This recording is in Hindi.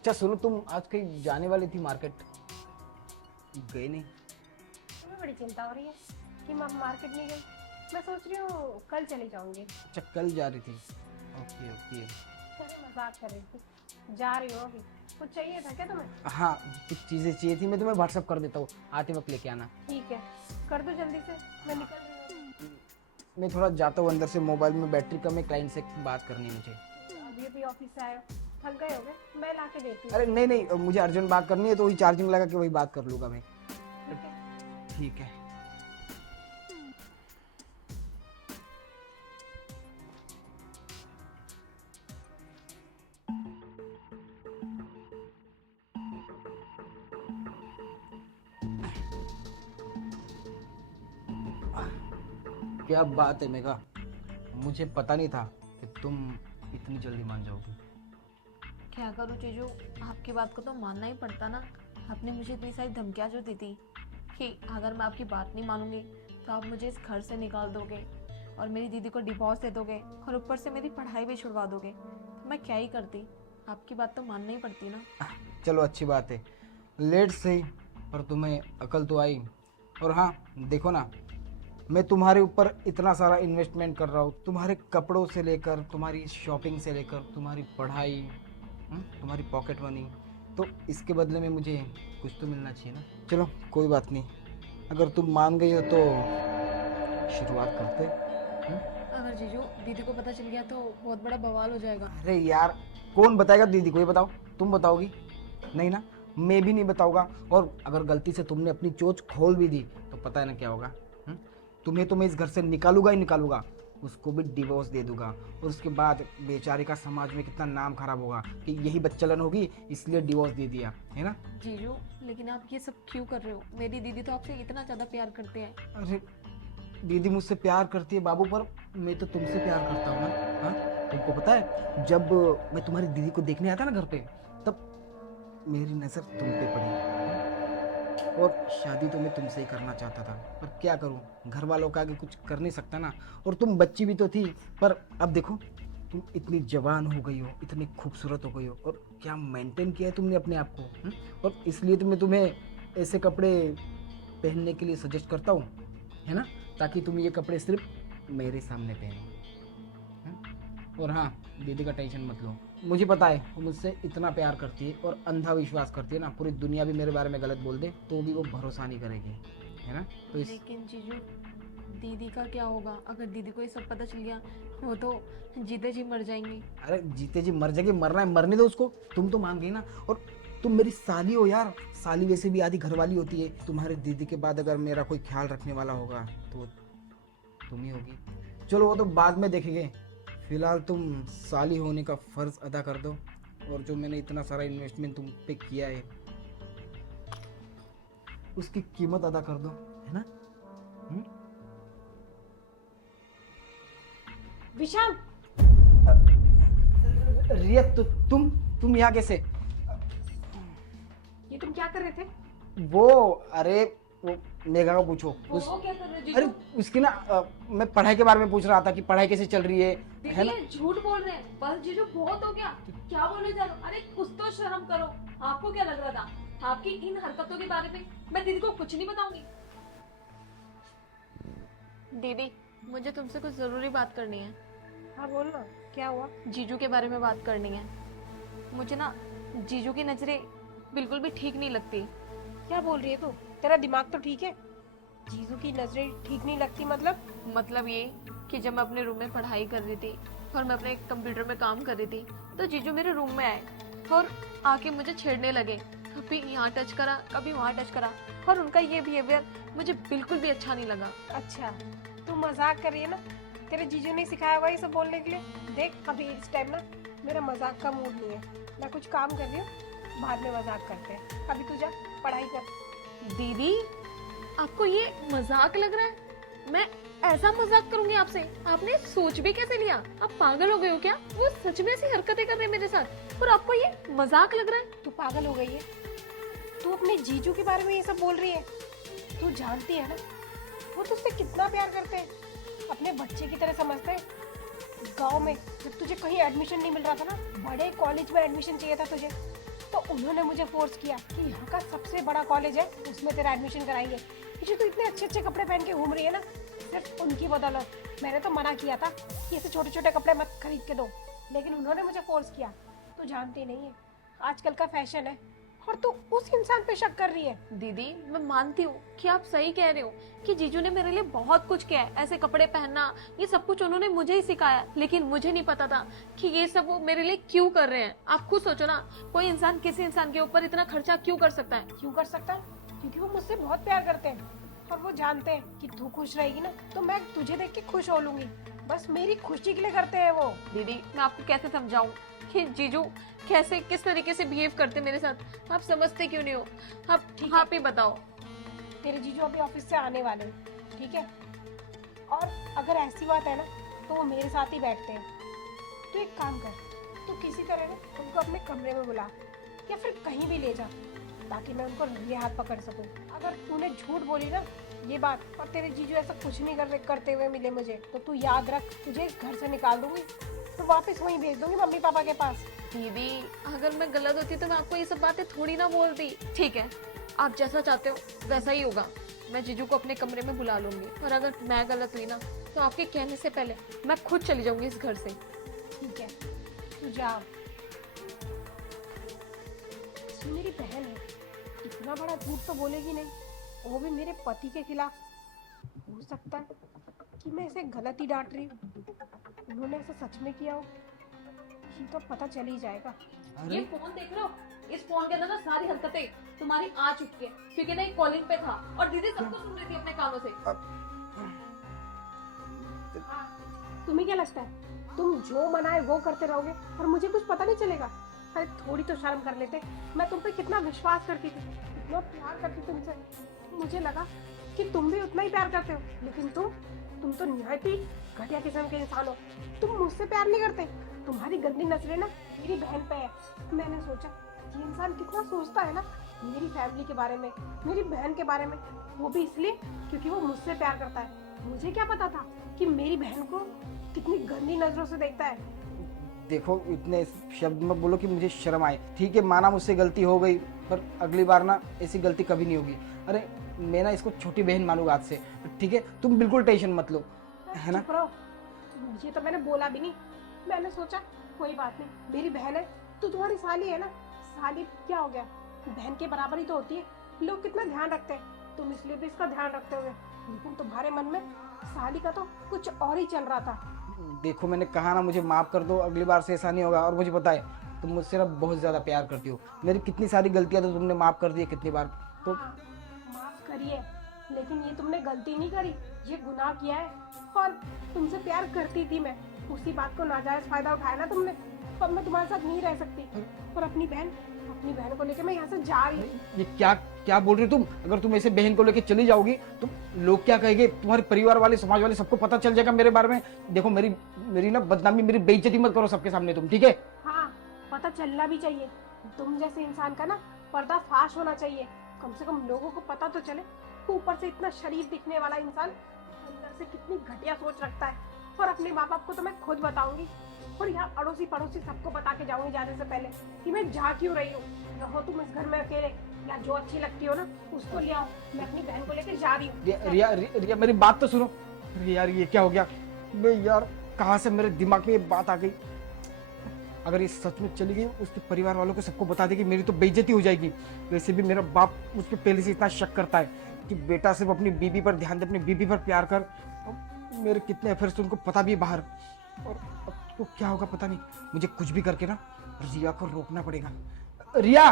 अच्छा सुनो, तुम आज कहीं जाने वाली थी मार्केट, गए नहीं? तुम्हें बड़ी चिंता हो रही है कि मैं मार्केट नहीं गई। मैं सोच रही हूँ कल चली जाऊंगी। अच्छा कल जा रही थी। Okay okay. अरे मजाक कर रही थी। जा रही हूँ अभी। कुछ चाहिए था क्या तुम्हें? हाँ, कुछ चीज़ें चाहिए थी, मैं तुम्हें व्हाट्सअप कर देता हूँ, आते वक्त लेके आना। ठीक है, कर दो जल्दी से। मैं निकल रही हूँ। मैं थोड़ा जाता हूँ अंदर से, मोबाइल में बैटरी कम है, क्लाइंट से बात करनी है मुझे। अभी अभी ऑफिस से आए हो, थक गए होगे, मैं ला के देती हूँ। अरे नहीं नहीं, मुझे अर्जेंट बात करनी है तो वही चार्जिंग लगा के वही बात कर लूँगा मैं। ठीक है। ठीक है। क्या बात है मेघा, मुझे पता नहीं था कि तुम इतनी जल्दी मान जाओगी। क्या करूँ जीजू, आपकी बात को तो मानना ही पड़ता ना। आपने मुझे इतनी सारी धमकियाँ जो दी थी कि अगर मैं आपकी बात नहीं मानूंगी तो आप मुझे इस घर से निकाल दोगे और मेरी दीदी को डिवोर्स दे दोगे और ऊपर से मेरी पढ़ाई भी छुड़वा दोगे, तो मैं क्या ही करती। आपकी बात तो मानना ही पड़ती ना। चलो अच्छी बात है, लेट सही पर तुम्हें अकल तो आई। और हाँ देखो ना, मैं तुम्हारे ऊपर इतना सारा इन्वेस्टमेंट कर रहा हूँ, तुम्हारे कपड़ों से लेकर तुम्हारी शॉपिंग से लेकर तुम्हारी पढ़ाई, तुम्हारी पॉकेट मनी, तो इसके बदले में मुझे कुछ तो मिलना चाहिए ना। चलो कोई बात नहीं, अगर तुम मान गई हो तो शुरुआत करते हैं। अगर जीजू दीदी को पता चल गया तो बहुत बड़ा बवाल हो जाएगा। अरे यार, कौन बताएगा दीदी को, ये बताओ, तुम बताओगी? नहीं ना, मैं भी नहीं बताऊंगा। और अगर गलती से तुमने अपनी चोंच खोल भी दी तो पता है ना क्या होगा। हम्म? तुम्हें तो मैं इस घर से निकालूंगा ही निकालूंगा, उसको भी डिवोर्स दे दूंगा। और उसके बाद बेचारे का समाज में कितना नाम खराब होगा कि यही बच्चलन होगी इसलिए डिवोर्स दे दिया, है ना। जीजू लेकिन आप ये सब क्यों कर रहे हो? मेरी दीदी तो आपसे इतना ज़्यादा प्यार करते हैं। अरे दीदी मुझसे प्यार करती है बाबू, पर मैं तो तुमसे प्यार करता हूँ ना। हाँ, तुमको पता है जब मैं तुम्हारी दीदी को देखने आता ना घर पे, तब मेरी नज़र तुम पे पड़ी। और शादी तो मैं तुमसे ही करना चाहता था, पर क्या करूं, घर वालों का आगे कुछ कर नहीं सकता ना। और तुम बच्ची भी तो थी, पर अब देखो तुम इतनी जवान हो गई हो, इतनी खूबसूरत हो गई हो, और क्या मेंटेन किया है तुमने अपने आप को। और इसलिए तो मैं तुम्हें ऐसे कपड़े पहनने के लिए सजेस्ट करता हूँ, है ना, ताकि तुम ये कपड़े सिर्फ मेरे सामने पहनो। और हाँ, दीदी का टेंशन मत लो, मुझे पता है वो मुझसे इतना प्यार करती है और अंधा विश्वास करती है ना, पूरी दुनिया भी मेरे बारे में गलत बोल दे तो भी वो भरोसा नहीं करेगी, है ना। तो इस लेकिन जीजू दीदी का क्या होगा? अगर दीदी को ये सब पता चल गया वो तो जीते जी मर जाएंगी। अरे जीते जी मर जाएगी, मरना है मरने दो उसको, तुम तो मान गई ना। और तुम मेरी साली हो यार, साली वैसे भी आधी घरवाली होती है। तुम्हारी दीदी के बाद अगर मेरा कोई ख्याल रखने वाला होगा तो तुम ही होगी। चलो वो तो बाद में देखेंगे, फिलहाल तुम साली होने का फर्ज अदा कर दो, और जो मैंने इतना सारा इन्वेस्टमेंट तुम पे किया है उसकी कीमत अदा कर दो, है ना। हम्म? विशाल, रिया, तो तुम यहाँ कैसे? ये तुम क्या कर रहे थे? वो, अरे वो मेघा को पूछो वो क्या कर रहे हो अरे जीजू? उसकी ना मैं पढ़ाई के बारे में पूछ रहा था कि पढ़ाई कैसे चल रही है ना। दीदी झूठ बोल रहे हैं, बस जीजू बहुत हो गया। क्या बोलने जा रहे हो? अरे कुछ तो शर्म करो। आपको क्या लग रहा था आपकी इन हरकतों के बारे में मैं दीदी को कुछ नहीं बताऊंगी? दीदी मुझे तुमसे कुछ जरूरी बात करनी है। हाँ बोल ना, क्या हुआ? जीजू के बारे में बात करनी है मुझे ना। जीजू की नजरें बिल्कुल भी ठीक नहीं लगती। क्या बोल रही है तू? तेरा दिमाग तो ठीक है? जीजू की नजरें ठीक नहीं लगती मतलब ये कि जब मैं अपने रूम में पढ़ाई कर रही थी और मैं अपने कंप्यूटर में काम कर रही थी तो जीजू मेरे रूम में आए और आके मुझे छेड़ने लगे। कभी यहाँ टच करा, कभी वहाँ टच करा, और उनका ये बिहेवियर मुझे बिल्कुल भी अच्छा नहीं लगा। अच्छा, तू मजाक कर रही है ना? तेरे जीजू ने सिखाया होगा ये सब बोलने के लिए। देख अभी इस टाइम ना मेरा मजाक का मूड नहीं है, मैं कुछ काम कर रही हूँ, बाद में मजाक करते हैं। अभी तू जा पढ़ाई कर। दीदी आपको ये मजाक लग रहा है? मैं ऐसा मजाक करूंगी आपसे? आपने सोच भी कैसे लिया? आप पागल हो गए हो क्या? वो सच में ऐसी हरकतें कर रहे हैं मेरे साथ और आपको ये मजाक लग रहा है? तू पागल हो गई है? तू अपने जीजू के बारे में ये सब बोल रही है? तू जानती है ना वो तुझसे कितना प्यार करते हैं, अपने बच्चे की तरह समझते हैं। गांव में जब तुझे कहीं एडमिशन नहीं मिल रहा था ना, बड़े कॉलेज में एडमिशन चाहिए था तुझे, तो उन्होंने मुझे फोर्स किया कि यहाँ का सबसे बड़ा कॉलेज है, उसमें तेरा एडमिशन कराएंगे। ये तो इतने अच्छे अच्छे कपड़े पहन के घूम रही है ना, सिर्फ उनकी बदौलत। मैंने तो मना किया था कि ऐसे छोटे छोटे कपड़े मत खरीद के दो, लेकिन उन्होंने मुझे फोर्स किया। तू जानती नहीं है आजकल का फैशन है, और तू उस इंसान पे शक कर रही है। दीदी मैं मानती हूँ कि आप सही कह रहे हो कि जीजू ने मेरे लिए बहुत कुछ किया है, ऐसे कपड़े पहनना ये सब कुछ उन्होंने मुझे ही सिखाया, लेकिन मुझे नहीं पता था कि ये सब वो मेरे लिए क्यों कर रहे हैं। आप खुद सोचो ना, कोई इंसान किसी इंसान के ऊपर इतना खर्चा क्यों कर सकता है? क्यों कर सकता है? क्योंकि वो मुझसे बहुत प्यार करते हैं, और वो जानते हैं कि तू खुश रहेगी ना तो मैं तुझे देख के खुश हो लूंगी। बस मेरी खुशी के लिए करते हैं वो। दीदी मैं आपको कैसे समझाऊं कि जीजू कैसे किस तरीके से बिहेव करते मेरे साथ, आप समझते क्यों नहीं हो? आप ही बताओ। तेरे जीजू अभी ऑफिस से आने वाले हैं, ठीक है? और अगर ऐसी बात है ना तो वो मेरे साथ ही बैठते हैं। तो एक काम कर, तू किसी तरह ना उनको अपने कमरे में बुला, या फिर कहीं भी ले जा, ताकि मैं उनको रंगे हाथ पकड़ सकूं। अगर तूने झूठ बोली ना ये बात, और तेरे जीजू ऐसा कुछ नहीं करते हुए मिले मुझे, तो तू याद रख, तुझे घर से निकाल दूंगी, तो वापस वहीं भेज दूंगी मम्मी पापा के पास। दीदी अगर मैं गलत होती तो मैं आपको ये सब बातें थोड़ी ना बोलती। ठीक है, आप जैसा चाहते हो वैसा ही होगा, मैं जीजू को अपने कमरे में बुला लूंगी, और अगर मैं गलत हुई ना तो आपके कहने से पहले मैं खुद चली जाऊंगी इस घर से। ठीक है, तू जा। ये मेरी बहन है, इतना बड़ा झूठ तो बोलेगी नहीं, वो भी मेरे पति के खिलाफ। हो सकता है कि मैं इसे गलत ही डांट रही हूँ, उन्होंने ऐसा सच में किया हो, ये तो पता चल ही जाएगा। अरे ये फोन देख लो, इस फोन के अंदर ना सारी हरकतें तुम्हारी आ चुकी है, क्योंकि ना ये कॉलिंग पे था और दीदी सबको सुन रही थी अपने कानों से। तुम्हें क्या लगता है तुम जो मनाए वो करते रहोगे और मुझे कुछ पता नहीं चलेगा? अरे थोड़ी तो शर्म कर लेते। मैं तुम पे कितना विश्वास करती थी, इतना प्यार करती तुमसे। मुझे लगा कि तुम भी उतना ही प्यार करते हो, लेकिन तुम तो निहायत ही घटिया किस्म के इंसान हो। तुम मुझसे प्यार नहीं करते, तुम्हारी गंदी नजरें ना मेरी बहन पे है। मैंने सोचा ये इंसान कितना सोचता है ना मेरी फैमिली के बारे में, मेरी बहन के बारे में, वो भी इसलिए क्योंकि वो मुझसे प्यार करता है। मुझे क्या पता था कि मेरी बहन को कितनी गंदी नजरों से देखता है। देखो, इतने शब्द मत बोलो कि मुझे शर्म आए। ठीक है, माना मुझसे गलती हो गई, पर अगली बार ना ऐसी गलती कभी नहीं होगी। अरे मैं ना इसको छोटी बहन मानूंगा आज से, ठीक है? तुम बिल्कुल टेंशन मत लो, है ना? चुप रहो, मुझे तो मैंने बोला भी नहीं। मैंने सोचा कोई बात नहीं, मेरी बहन है तो तुम्हारी साली है ना, साली क्या हो गया, बहन के बराबर ही तो होती है। लोग कितना ध्यान रखते हैं, तुम इसलिए भी इसका ध्यान रखते हुए, लेकिन तुम्हारे मन में साली का तो कुछ और ही चल रहा था। देखो, मैंने कहा ना, मुझे माफ कर दो, अगली बार से ऐसा नहीं होगा। और मुझे पता है तुम मुझसे ना बहुत ज्यादा प्यार करती हो, मेरी कितनी सारी गलतियां तो तुमने माफ कर दी है कितनी बार। तो हाँ, माफ करिए, लेकिन ये तुमने गलती नहीं करी, ये गुनाह किया है। और तुमसे प्यार करती थी मैं, उसी बात को नाजायज फायदा उठाया ना तुमने। अब मैं तुम्हारे साथ नहीं रह सकती, और अपनी बहन को लेकर मैं यहाँ से जा रही हूँ। ये क्या क्या बोल रही हो तुम? अगर तुम ऐसे बहन को लेके चली जाओगी तो लोग क्या कहेंगे? तुम्हारे परिवार वाले, समाज वाले, सबको पता चल जाएगा मेरे बारे में। देखो, मेरी ना बदनामी, मेरी बेइज्जती मत करो सबके सामने तुम, ठीक है? हाँ, पता चलना भी चाहिए। तुम जैसे इंसान का ना पर्दाफाश होना चाहिए, कम से कम लोगों को पता तो चले। ऊपर से इतना शरीफ दिखने वाला इंसान अंदर से कितनी घटिया सोच रखता है। और अपने माँ बाप को तो मैं खुद बताऊंगी, और यहाँ अड़ोसी पड़ोसी सबको बता के जाऊंगी जाने से पहले कि मैं जा क्यों रही हूँ। रहो तुम इस घर में अकेले, या जो अच्छी लगती हो ना उसको ले आओ, मैं अपनी बहन को लेकर जा रही हूँ। रिया, मेरी बात तो सुनो। अरे यार, ये क्या हो गया? मैं यार कहाँ से मेरे दिमाग में ये बात आ गई। अगर ये सच में चली गई, उसके परिवार वालों को सबको बता देगी, मेरी तो बेइज्जती हो जाएगी। वैसे भी मेरा बाप मुझ पर पहले से इतना शक करता है कि बेटा सिर्फ अपनी बीबी पर ध्यान दे, अपनी बीबी पर प्यार कर। और मेरे कितने अफेयर्स उनको पता भी है बाहर, और अब तो क्या होगा पता नहीं। मुझे कुछ भी करके ना रिया को रोकना पड़ेगा। रिया!